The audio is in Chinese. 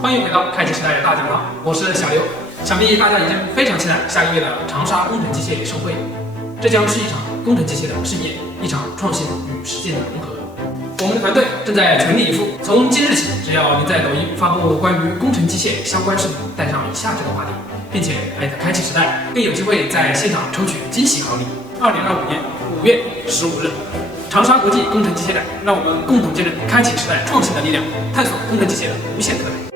欢迎回到开启时代大讲堂，我是小刘。想必大家已经非常期待下个月的长沙工程机械盛会，这将是一场工程机械的盛宴，一场创新与实践的融合。我们的团队正在全力以赴，从今日起，只要您在抖音发布关于工程机械相关视频，带上以下这个话题，并且开启时代，更有机会在现场抽取惊喜好礼。2025年5月15日，长沙国际工程机械展，让我们共同见证开启时代创新的力量，探索工程机械的无限可能。